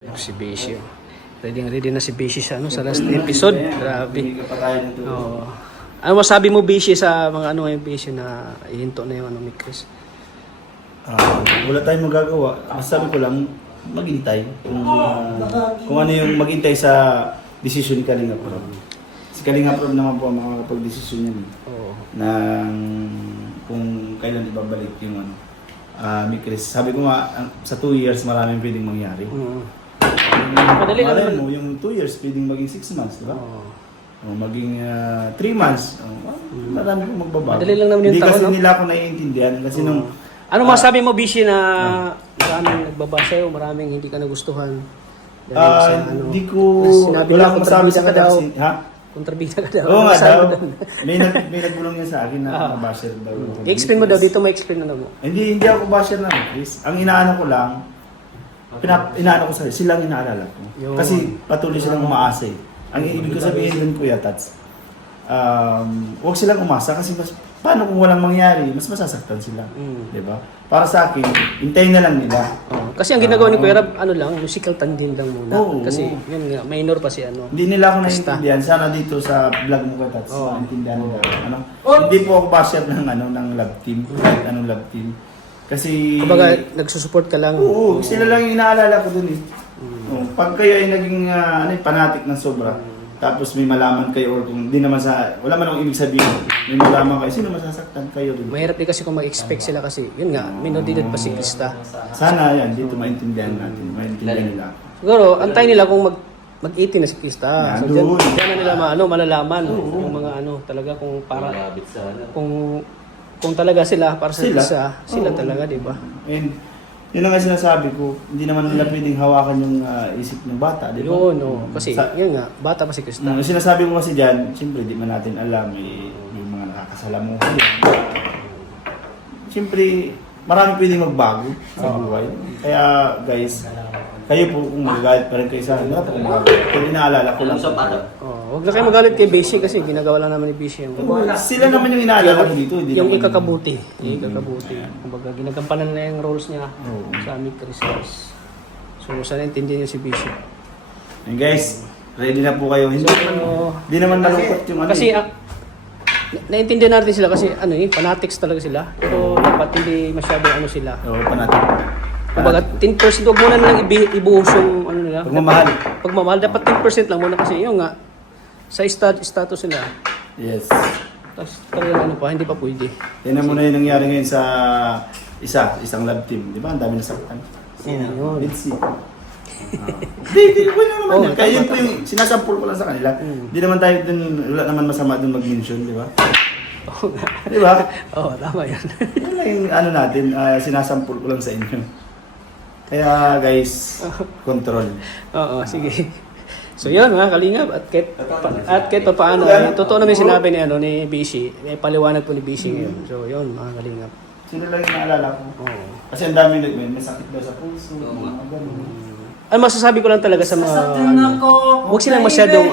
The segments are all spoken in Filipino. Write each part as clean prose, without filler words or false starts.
Si Beshi. Ready na si Beshi sa sa last episode. Grabe. Oo. Ano masabi mo Beshi sa mga ano yung Beshi na ihinto na yung ni Chris? Wala tayong magagawa. Sabi ko lang, maghintay. Kung ano yung maghintay sa desisyon ni Kalinga Prab. Si Kalinga Prab naman po ang makakapag-desisyon yan. Oo. Kung kailan ibabalik yung ni Chris. Sabi ko nga, sa 2 years maraming pwedeng mangyari. Madali lang naman. Mo, yung 2 years pwedeng maging 6 months, di ba? O maging 3 months. Marami pong magbabago. Madali lang naman yung Hindi taon, kasi no? nila ako naiintindihan. Kasi nung Ano masabi mo Beshi na maraming nagbabasa sa'yo, maraming hindi ka nagustuhan? Dahil sa hindi ko sinabi wala na akong masabi sa kontrabida ka daw. kanya. Ha? Kontrabida ka daw. Oo nga Sabi daw. doon. May nagbulong niya sa akin na basher daw. I-explain mo daw dito, may explain na mo. Hindi ako basher na Chris. Ang inaano ko lang, inaano ko sa silang inaalala ko. Yung- Kasi patuloy silang umaasa eh. Ang ibig ko sabihin dun Kuya Tats, huwag silang umasa kasi paano kung walang mangyari, mas masasaktan sila. Di ba? Para sa akin, hintayin na lang nila. Kasi ang ginagawa ni Kuya Rab, musical tandem lang muna. Oo. Kasi yun nga, minor pa si ano. Hindi nila ako Basta. naiintindihan. Sana dito sa vlog mo Kuya Tats, Oo. maintindihan nila. Hindi po ako basher ng love team. Kahit anong love team. Kasi Kumbaga, nagsusupport ka lang. oo, sila lang yung inaalala ko dun eh. Pag kayo ay naging fanatic ng sobra, tapos may malaman kayo or kung di naman wala man akong ibig sabihin, may malaman kayo, sino masasaktan kayo dun? Mahirap din kasi kung mag-expect sila kasi, yun nga, minoridad pa si Krista. Sana yan, dito maintindihan natin, maintindihan nila. Siguro, antay nila kung mag-18 na si Krista. So, Nandun. diyan na nila malalaman yung mga talaga kung para, kung talaga sila para sa Sila? isa, sila talaga, di ba? And yun ang nga sinasabi ko, hindi naman nila pwedeng hawakan yung isip ng bata, di ba? Yun, kasi yun nga, bata pa si Krista. Yung sinasabi ko kasi dyan, siyempre di man natin alam, may mga nakakasalamuhan yan. Siyempre, marami pwedeng magbago sa buhay. Kaya guys, kayo po kung magagalit pa rin kayo sa akin, wala po kung magagalit. Pero inaalala ko lang. Huwag na kayo magalit kay Beshi kasi ginagawa lang naman ni Beshi yung Sila naman yung inaalala ko dito. Hindi yung naman- ikakabuti. Yung ikakabuti. Kumbaga, ginagampanan na yung roles niya sa aming Christmas. So, sana intindihan niyo si Beshi. And guys, ready na po kayo. Hindi naman malungkot yung ano. Kasi, naintindihan natin sila kasi, fanatics talaga sila. Pero, dapat hindi masyado sila. Oo, panatin. Kumbaga, 10% huwag muna nilang ibuhos yung nila. Pagmamahal. Pagmamahal. Dapat 10% lang muna kasi yung nga, sa status nila. Yes. Tapos talagang hindi pa pwede. Yan na muna yung nangyari ngayon sa isang love team. Di ba? Ang dami nasaktan. Yun. Let's see. Hindi ko naman Oo, yan. Kaya yun tama, po yung sinasampul ko lang sa kanila. Hindi naman tayo dun, wala naman masama dun mag-mention, di ba? Oo nga. Di ba? Oo, tama yan. Yun lang yung natin, sinasampul ko lang sa inyo. Kaya guys, control. Oo, sige. So yun mga kalingap at kahit pa paano, totoo naman yung sinabi ni Beshi, may paliwanag po ni Beshi ngayon. So yun mga kalingap. Sino lang yung naalala ko? Oo. Kasi ang dami may masakit daw sa puso, mga ganun. Ang masasabi ko lang talaga sa mga huwag silang masyadong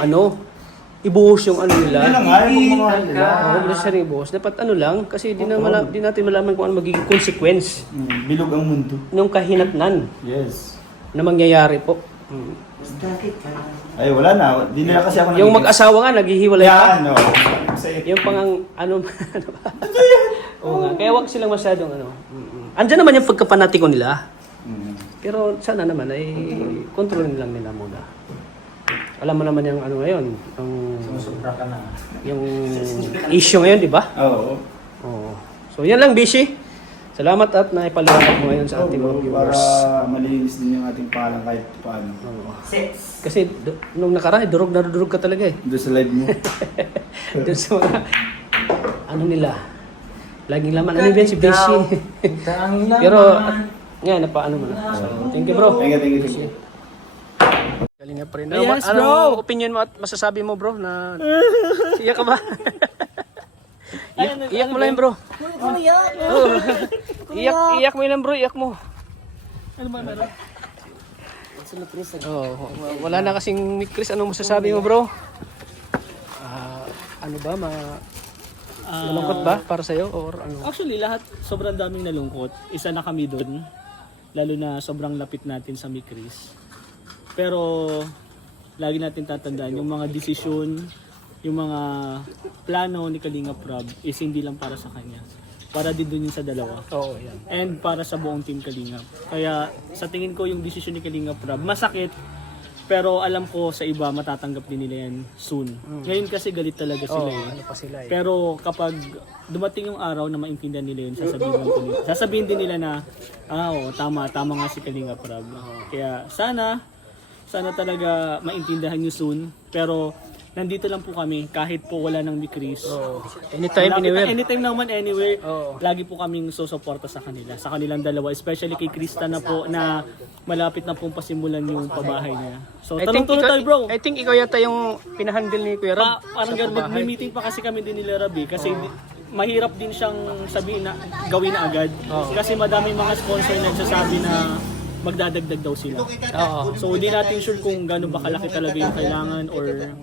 ibuhos yung nila. Yun lang nga, yung mga nila. Huwag na siya ibuhos. Dapat lang, kasi di natin malaman kung ano magiging consequence Bilog ang mundo. ng kahinatnan Yes. na mangyayari po. Ay, wala na. Di nila kasi ako Yung mag-asawa nga, naghihiwalay pa. Yan, no. Yung ano ba? Oo nga, kaya wag silang masyadong Andyan naman yung pagkapanatiko nila. Pero sana naman ay kontrolin lang nila muna. Alam mo naman yung ngayon, yung issue ngayon, di ba? Oo. Oo. So yan lang, Beshi. Salamat at naipaliwanag mo ngayon sa ating mga viewers. Para malinis din yung ating pangalan kahit paano. Oo. Kasi nung nakaraan, durog na durog ka talaga eh. Doon sa live mo. Doon sa mga, nila, laging laman. Ano yun si Beshi? Pero, nga, napaano mo na. So, thank you bro. Thank you. Galing nga pa rin. Yes, Ano opinion mo at masasabi mo bro na iyak ka ba? iyak mo lang bro. Oo. Iyak mo lang bro, iyak mo. Ano ba meron? Oh, wala na kasing Chris, ano masasabi mo bro? Ano ba malungkot ba para sa'yo or ano? Actually, lahat sobrang daming nalungkot. Isa na kami doon. Lalo na sobrang lapit natin sa Chris. Pero lagi natin tatandaan yung mga desisyon, yung mga plano ni Kalingap Rob is hindi lang para sa kanya. Para din dun yun sa dalawa. Oo, yan. And para sa buong team Kalingap. Kaya sa tingin ko yung desisyon ni Kalingap Rob, masakit. Pero alam ko sa iba matatanggap din nila yan soon. Ngayon kasi galit talaga sila eh. Ano pa sila eh. Pero kapag dumating yung araw na maintindihan nila yun, sasabihin din nila na, oo, tama nga si Kalingap Rob. Kaya sana talaga maintindihan nyo soon. Pero nandito lang po kami kahit po wala nang ni Chris. Anytime, anywhere. Anytime naman, anywhere. Oo. Lagi po kaming susuporta sa kanila, sa kanilang dalawa. Especially kay Krista na po na malapit na pong pasimulan yung pabahay niya. So, tanong-tanong tayo bro. I think ikaw yata yung pinahandle ni Kuya Rob. Parang ganun, mag-meeting pa kasi kami din nila Rabi kasi mahirap din siyang sabihin na gawin na agad. Kasi madami mga sponsor na nagsasabi na magdadagdag daw sila. Oo. So hindi natin sure kung gaano ba kalaki talaga yung kailangan or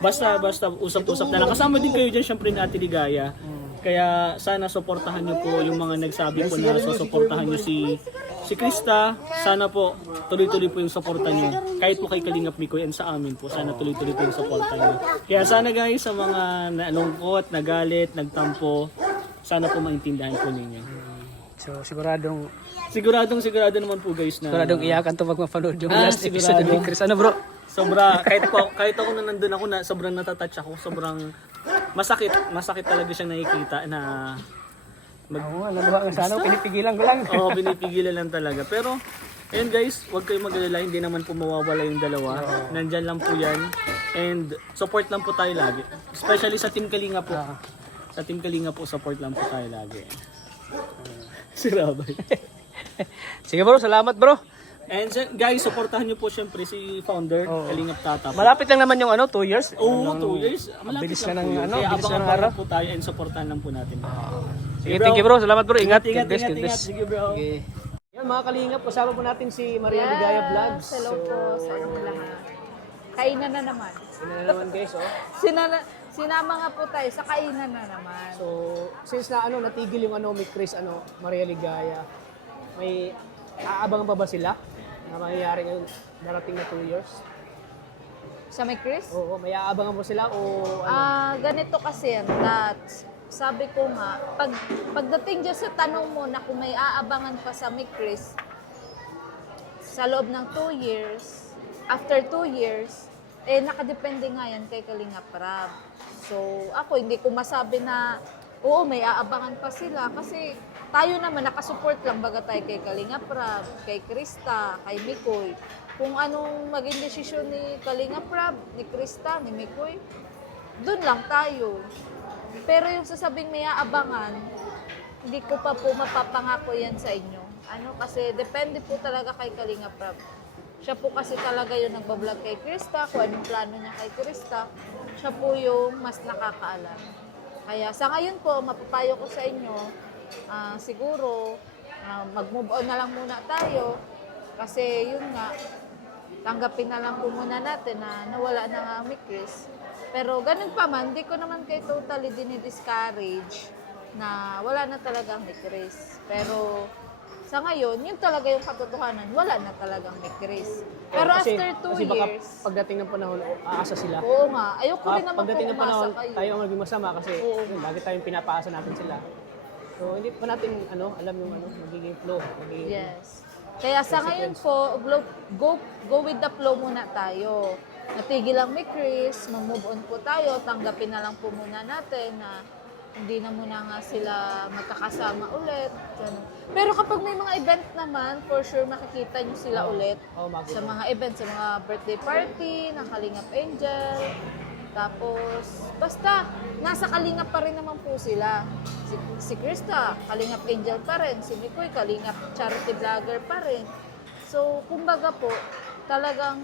basta usap-usap na lang. Kasama din kayo dyan syempre ni Ate Ligaya. Kaya sana suportahan niyo po yung mga nagsabi po na susuportahan niyo si Krista. Sana po tuloy-tuloy po yung suporta niyo. Kahit po kay Kalingap Mikoy and sa amin po, sana tuloy-tuloy po yung suporta niyo. Kaya sana guys, sa mga nalungkot, nagalit, nagtampo, sana po maintindihan po ninyo. So sigurado naman po guys na siguradong iyakan to pag mapanood yung last episode sigurado. ni Chris. Ano bro? Sobra, kahit ako na nandun ako na sobrang natatouch ako, sobrang masakit talaga siyang nakikita na Oo nga, naluha nga sana. Pinipigilan ko lang. pinipigilan lang talaga. Pero, ayun guys, huwag kayong mag-alala, hindi naman po mawawala yung dalawa. Nandyan lang po yan. And support lang po tayo lagi. Especially sa Team Kalinga po. Sa Team Kalinga po, support lang po tayo lagi. Si Rabay. Sige bro, salamat bro. And guys, supportahan nyo po syempre si founder, Kalingap Tata. Malapit lang naman yung 2 years. Oo, 2 years. Malapit bilis lang na po ng yun. Kaya bilis na ng abang-abang araw. po tayo and supportahan lang po natin. Sige, thank you bro. Salamat bro. Ingat. Ingat. God bless. Sige bro. Okay. Yan mga kalingap, kasama po natin si Maria Ligaya Vlogs. Hello po sa inyong lahat. Kainan na naman. Sino na naman guys, Sinama nga po tayo sa kainan na naman. So, since na natigil yung ni Chris, Maria Ligaya, may aabangan pa ba sila na mangyayari ngayon darating na 2 years? Sa may Chris? Oo, may aabangan mo sila o Ganito kasi yan, sabi ko nga, pagdating dyan sa tanong mo na kung may aabangan pa sa may Chris, sa loob ng 2 years, after 2 years, nakadepende nga yan kay Kalingap Rob. So, ako hindi ko masabi na, oo, may aabangan pa sila kasi tayo naman nakasupport lang baga tayo kay Kalingap Rob, kay Krista, kay Mikoy. Kung anong maging desisyon ni Kalingap Rob, ni Krista, ni Mikoy, dun lang tayo. Pero yung sasabing may aabangan, hindi ko pa po mapapangako yan sa inyo. Kasi depende po talaga kay Kalingap Rob. Siya po kasi talaga yung nagbablog kay Krista, kung anong plano niya kay Krista, siya po yung mas nakakaalam. Kaya sa ngayon po, mapapayo ko sa inyo, siguro, mag-move on na lang muna tayo. Kasi yun nga, tanggapin na lang po muna natin na nawala na nga si Chris. Pero ganun pa man, hindi ko naman kayo totally dinidiscourage na wala na talaga si Chris. Pero sa ngayon, yun talaga yung katotohanan, wala na talagang may Chris. Pero kasi after 2 baka years, pagdating ng panahon, aasa sila. oo nga, ayoko rin naman po Pagdating ng panahon, umasa kayo. tayo ang maging masama kasi Oo. lagi tayong pinapaasa natin sila. So, hindi pa natin alam yung magiging flow. Yes. Kaya sa ngayon po, go with the flow muna tayo. Natigil lang may Chris, mag-move on po tayo, tanggapin na lang po muna natin na hindi na muna nga sila magkakasama ulit. Ganun. Pero kapag may mga event naman, for sure makikita nyo sila ulit sa mga event, sa mga birthday party, ng Kalingap Angel. Tapos, basta, nasa Kalingap pa rin naman po sila. Si Krista, Kalingap Angel pa rin. Si Mikoy, Kalingap charity vlogger pa rin. So, kumbaga po, talagang,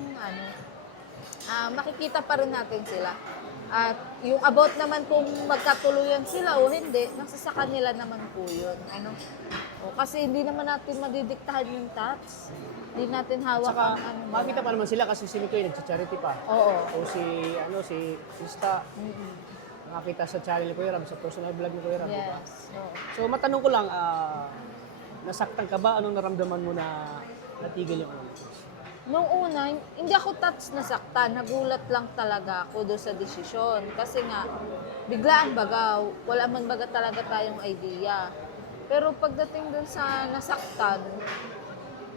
makikita pa rin natin sila. At yung about naman kung magkatuluyan sila o hindi, nasa sa kanila naman po yun. Kasi hindi naman natin madidiktahan yung tax. Hindi natin hawak Saka, ang makita pa naman sila kasi si Mikoy nagsa-charity pa. Oo. O si Krista, nakita sa channel ni Kuya Ram, sa personal vlog ni Kuya Ram, diba? Yes. Oo. So, matanong ko lang, nasaktan ka ba? Anong naramdaman mo na natigil yung Nung una, hindi ako nasaktan. Nagulat lang talaga ako doon sa desisyon. Kasi nga, biglaan baga, wala man baga talaga tayong idea. Pero pagdating doon sa nasaktan,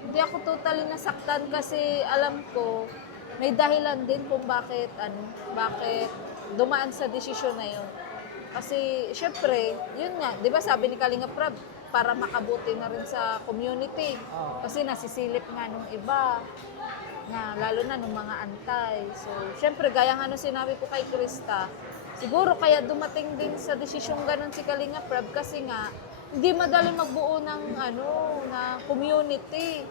hindi ako totally nasaktan kasi alam ko, may dahilan din kung bakit dumaan sa desisyon na yun. Kasi, syempre, yun nga, di ba sabi ni Kalinga Prab, para makabuti na rin sa community. Kasi nasisilip nga nung iba, na lalo na nung mga antay. So, syempre, gaya nga nung sinabi ko kay Krista, siguro kaya dumating din sa desisyong ganun si Kalinga Prab kasi nga, hindi madali magbuo ng na community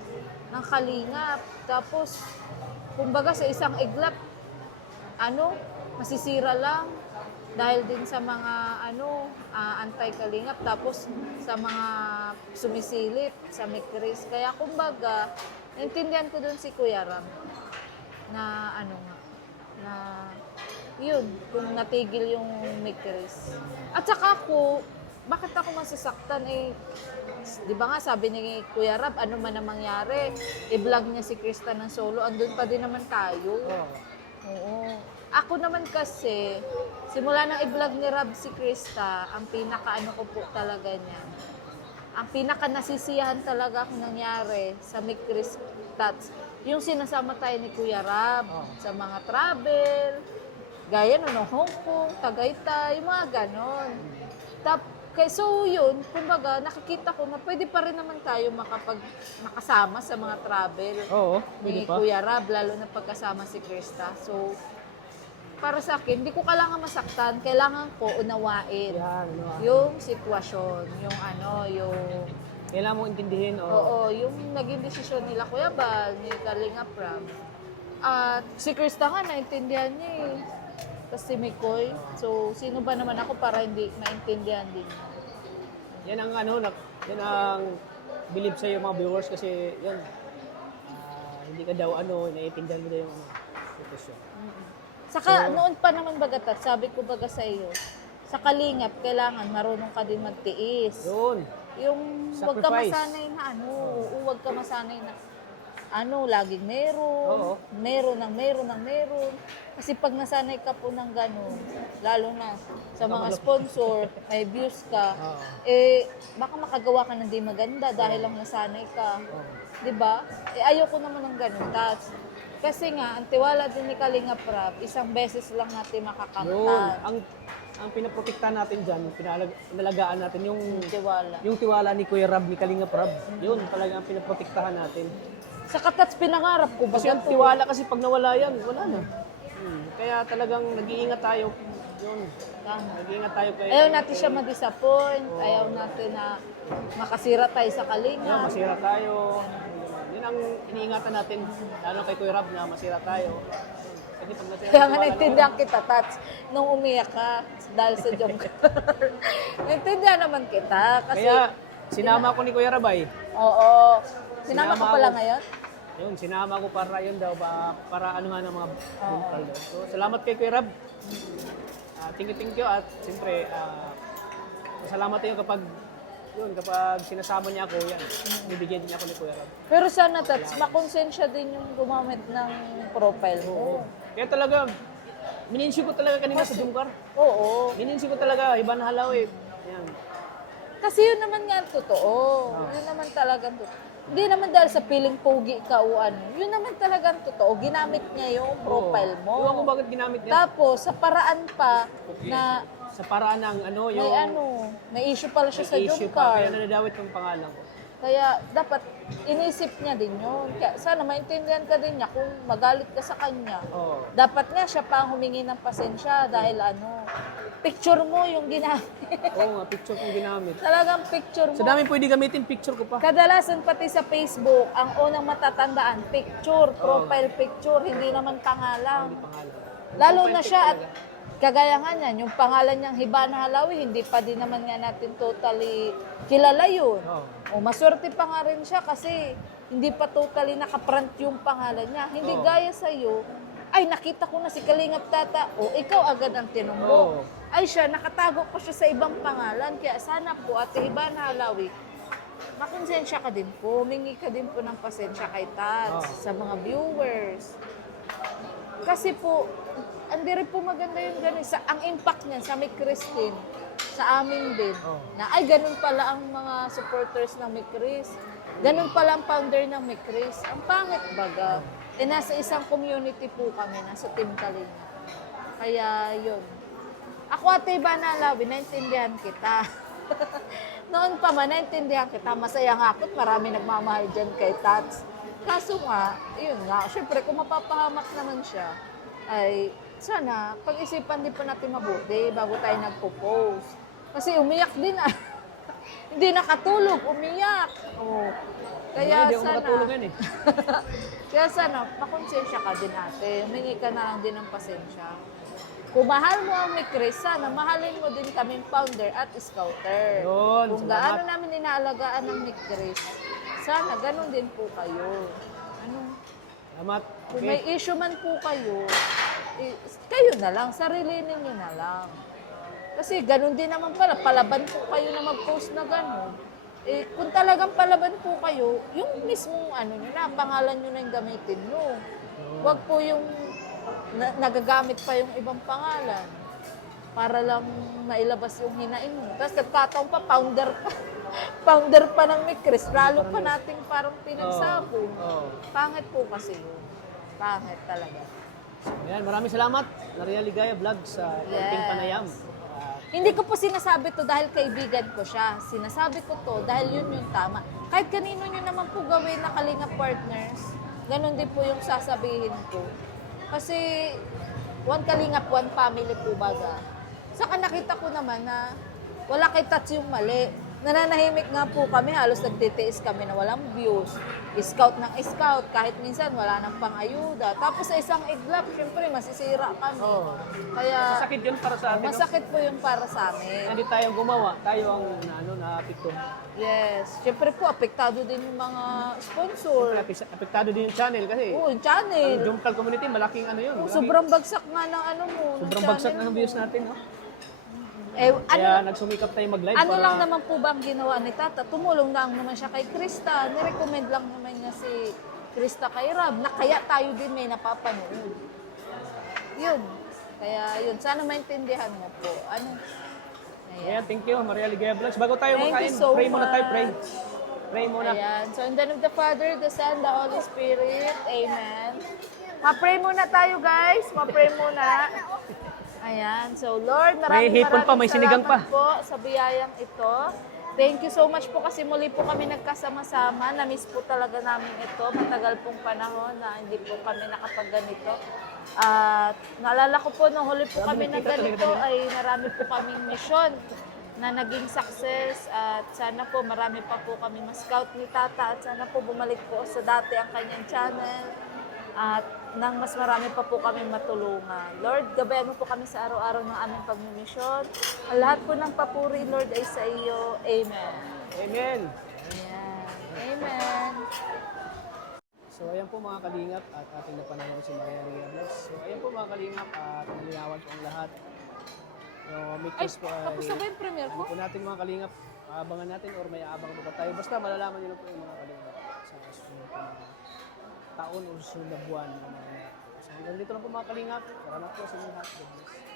ng Kalingap. Tapos, kumbaga sa isang iglap, masisira lang dahil din sa mga anti-Kalingap tapos sa mga sumisilip sa Mikris. Kaya kumbaga, naintindihan ko doon si Kuya Ram na na yun, kung natigil yung Mikris. At saka ako, bakit ako masasaktan di ba nga sabi ni Kuya Rab, ano man ang mangyari, i-vlog niya si Krista ng solo, andun pa din naman tayo. Oo. Ako naman kasi, simula nang i-vlog ni Rab si Krista, ang pinaka ko po talaga niya, ang pinaka nasisiyahan talaga akong nangyari sa Mikris Tats, yung sinasama tayo ni Kuya Rab sa mga travel, gaya no Hong Kong, Tagaytay, mga ganon. So yun, kumbaga, nakikita ko na pwede pa rin naman tayo makasama sa mga travel ni Kuya Rab, lalo na pagkasama si Krista. So, para sa akin, hindi ko kailangan masaktan, kailangan ko unawain yung sitwasyon, yung Kailangan mo intindihin. Oo, yung naging desisyon nila Kuya Bal, ni Kalinga Prab. At si Krista nga, naintindihan niya eh. Kasi may Koy. So, sino ba naman ako para hindi maintindihan din niya? Yan ang yan ang believe sa mga viewers kasi yan hindi ka daw naiintindihan mo daw yung sitwasyon. Saka noon pa naman bagatat, sabi ko baga sa iyo, sa Kalingap kailangan marunong ka din magtiis. Yun. Yung huwag ka Sacrifice. masanay na huwag ka masanay na laging meron. Kasi pag nasanay ka po ng gano'n, lalo na sa mga sponsor, may views ka, baka makagawa ka ng di maganda dahil lang nasanay ka. Diba? Ayoko naman ng gano'n. Kasi nga, ang tiwala din ni Kalinga Prab, isang beses lang natin makakamtan. Yun. Ang pinaprotektahan natin dyan, pinalagaan natin yung Tiwala. Yung tiwala ni Kuya Rab, ni Kalinga Prab. Yun talaga ang pinaprotektahan natin. Sa katats pinangarap ko, Kasi ang tiwala kasi pag nawala yan, wala na. Kaya talagang nag-iingat tayo. Yun. Nag-iingat tayo kay... Ayaw natin siya ma-disappoint. Ayaw natin na makasira tayo sa Kalinga. Masira tayo. Yun ang iniingatan natin. Lalo kay Kuya Rab na masira tayo. Kasi pag nasira Kaya nga naintindihan kita, Tats, nung umiyak ka dahil sa joke. Naintindihan naman kita. Kasi, Kaya sinama ko ni Kuya Rab ay. oo. Sinama ka pala ako. ngayon? Yun, sinama ko para yun daw, para ano nga ng mga mental daw. So, salamat kay Kuya Rab. Thank you at siyempre, salamat tayo kapag sinasama niya ako, yan, bibigyan niya ako ni Kuya Rab. Pero sana, Tats, makonsensya din yung gumamit ng profile mo. Kaya talaga, mininsi ko talaga kanina sa Jungkar. Oo. Mininsi ko talaga, iba na halaw eh. Yan. Kasi yun naman nga ang totoo. Yun naman talaga ang totoo. Hindi naman dahil sa piling pogi ka o ano. Yun naman talaga ang totoo. Ginamit niya yung profile mo. Ewan ko bakit ginamit niya. Tapos, sa paraan pa na Sa paraan ng may issue pala siya sa issue pa, kaya Jungkar. nadadawit yung pangalan ko. Kaya dapat inisip niya din yun. Kaya sana maintindihan ka din niya kung magalit ka sa kanya. Oo. Dapat nga siya pa ang humingi ng pasensya dahil picture mo yung ginamit. Oo nga, picture kong ginamit. Talagang picture mo. Sa dami pwede gamitin, picture ko pa. Kadalasan pati sa Facebook, ang unang matatandaan, picture, profile picture, hindi naman pangalan. Pangalan. Lalo na siya at kagaya nga niyan, yung pangalan niyang Hibana Halawi, hindi pa din naman nga natin totally kilala yun. O maswerte pa nga rin siya kasi hindi pa totally nakaprant yung pangalan niya. Hindi gaya sa'yo, ay nakita ko na si Kalingap Tata, o ikaw agad ang tinumbok. Ay siya, nakatago ko siya sa ibang pangalan, kaya sana po Ate Hibana Halawi, makonsensya ka din po. Humingi ka din po ng pasensya kay Tats, sa mga viewers. Kasi po, hindi rin po maganda yung gano'n. Ang impact niyan sa Mick Christine, sa amin din, na ay ganun pala ang mga supporters ng Mick Chris. Ganun pala ang founder ng Mick Chris. Ang pangit baga. Nasa isang community po kami, nasa Team Kalinga. Kaya yun. Ako Ate Ivana Alawi, naintindihan kita. Noon pa man, naintindihan kita. Masaya nga ako at marami nagmamahal dyan kay Tats. Kaso nga, yun nga, syempre kung mapapahamak naman siya, ay sana pag-isipan din pa natin mabuti bago tayo nagpo-post. Kasi umiyak din ah. Hindi nakatulog, umiyak. Oh. Kaya Hindi ako sana, makatulog yan eh. kaya sana, pakonsensya ka din ate. Humingi ka na lang din ng pasensya. Kung mahal mo ang Mick Chris, sana mahalin mo din kaming founder at scouter. Yun, Kung salamat. gaano namin inaalagaan ng Mick Chris, sana ganun din po kayo. Salamat. Kung Okay. may issue man po kayo, kayo na lang, sarili ninyo na lang. Kasi ganun din naman pala, palaban po kayo na mag-post na ganun. Kung talagang palaban po kayo, yung mismong nyo na, pangalan nyo na yung gamitin nyo. Huwag po yung nagagamit pa yung ibang pangalan para lang mailabas yung hinain mo. Tapos nagkataon pa, founder pa ng Mick Chris, lalo pa nating parang pinagsabong. Pangit po kasi yun. Pangit talaga. Ayan, maraming salamat. Naria Ligaya Vlog sa Kunting Panayam. Hindi ko po sinasabi to dahil kaibigan ko siya. Sinasabi ko to dahil yun yung tama. Kahit kanino nyo naman po gawin na Kalinga partners, ganun din po yung sasabihin ko. Kasi one Kalingap, one family po baga. Saka nakita ko naman na wala kay Tats yung mali. Nananahimik nga po kami, halos nagtitiis kami na walang views. Scout ng scout, kahit minsan wala nang pang-ayuda. Tapos sa isang iglap, syempre masisira kami. Kaya Masakit yun para sa atin. masakit po yung para sa amin. Hindi tayo gumawa. Tayo ang naapekto. Yes. Siyempre po, apektado din yung mga sponsor. Apektado din yung channel kasi. Oo, yung channel. Ang Jumkal community, malaking ano yun. malaking- Sobrang bagsak nga ng mo. ng Sobrang bagsak channel ng mo. views natin. No? Ano Kaya nagsumikap tayo mag-live. ano para- lang naman po ba ang ginawa ni Tata? Tumulong lang naman siya kay Krista. Nirecommend lang naman niya si Krista kay Rab, na kaya tayo din may napapanood. Yun. Kaya yun. Sana maintindihan mo po. Ayan, thank you, Maria Ligaya Vlogs. Bago tayo Thank makain, you so pray muna tayo, pray. much. Pray muna. Ayan. So, in the name of the Father, the Son, the Holy Spirit. Amen. Ma-pray muna tayo, guys. Ma-pray muna. Ayan. So, Lord, May hipon pa, may sinigang salamat pa. po sa biyayang ito. Thank you so much po kasi muli po kami nagkasama-sama. Na-miss po talaga namin ito. Matagal pong panahon na hindi po kami nakapagganito. At naalala ko po, nung huli po kami ng ganito ay marami po kaming misyon na naging success. At sana po marami pa po kami ma-scout ni Tata. At sana po bumalik po sa dati ang kanyang channel. At nang mas marami pa po kami matulungan. Lord, gabayan mo po kami sa araw-araw ng aming pagmimisyon. Ang lahat po ng papuri, Lord, ay sa iyo. Amen. Amen. Ayan. Amen. So, ayan po mga kalingap at ating napanayan si Maria Ligaya Vlogs. So, ayan po mga kalingap at nalinawan po ang lahat. Yung Ay, Mikos po ay... tapos na ba yung premiere ko? Ano po natin mga kalingap, aabangan natin or may aabangan pa tayo. Basta malalaman nyo lang po yung mga kalingap sa susunod na taon o susunod na buwan. So hanggang dito lang po mga kalingap. Salamat po sa inyo lahat. God bless.